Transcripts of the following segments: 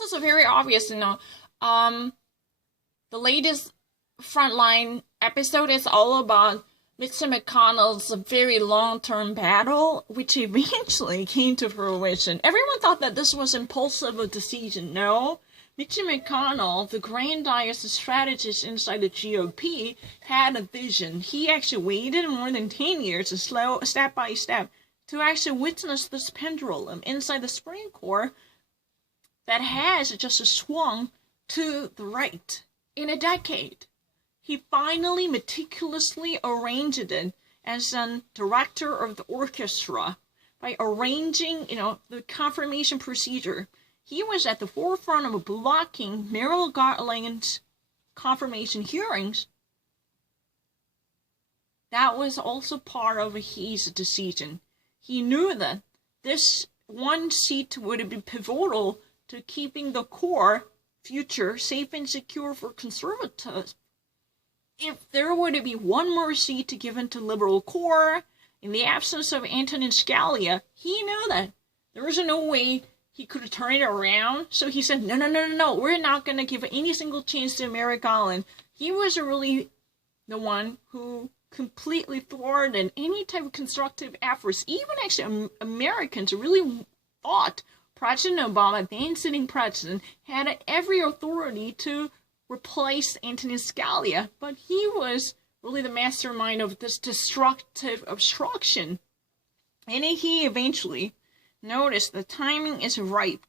This is very obvious, the latest Frontline episode is all about Mr. McConnell's very long-term battle, which eventually came to fruition. Everyone thought that this was impulsive a decision. No. Mitch McConnell, the grandiose strategist inside the GOP, had a vision. He actually waited more than 10 years, step by step, to actually witness this pendulum inside the Supreme Court that has just swung to the right in a decade. He finally meticulously arranged it as a director of the orchestra by arranging, the confirmation procedure. He was at the forefront of blocking Merrick Garland's confirmation hearings. That was also part of his decision. He knew that this one seat would be pivotal to keeping the core future safe and secure for conservatives. If there were to be one more seat given to liberal core, in the absence of Antonin Scalia, he knew that there was no way he could turn it around. So he said, no, we're not going to give any single chance to Merrick Garland. He was really the one who completely thwarted any type of constructive efforts. Even actually Americans really thought President Obama, then sitting president, had every authority to replace Antonin Scalia, but he was really the mastermind of this destructive obstruction. And he eventually noticed the timing is ripe.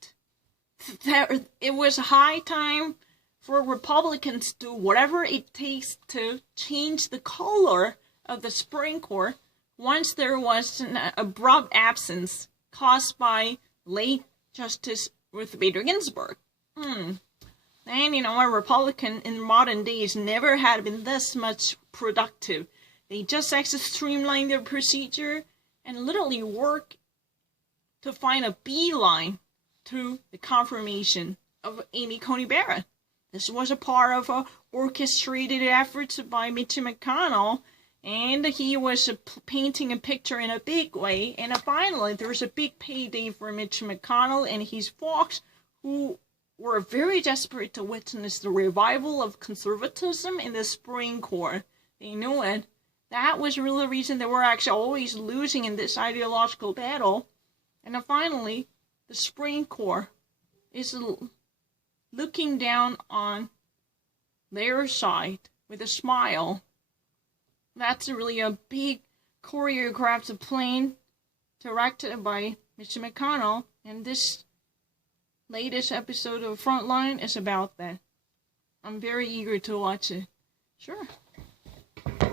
That it was high time for Republicans to do whatever it takes to change the color of the Supreme Court once there was an abrupt absence caused by late Justice Ruth Bader Ginsburg. And a Republican in modern days never had been this much productive. They just actually streamlined their procedure and literally work to find a beeline to the confirmation of Amy Coney Barrett. This was a part of a orchestrated efforts by Mitch McConnell, and he was painting a picture in a big way. And finally, there's a big payday for Mitch McConnell and his folks, who were very desperate to witness the revival of conservatism in the Supreme Court. They knew it. That was really the reason they were actually always losing in this ideological battle. And then finally, the Supreme Court is looking down on their side with a smile. That's really a big choreographed plan directed by Mr. McConnell, and this latest episode of Frontline is about that. I'm very eager to watch it. Sure.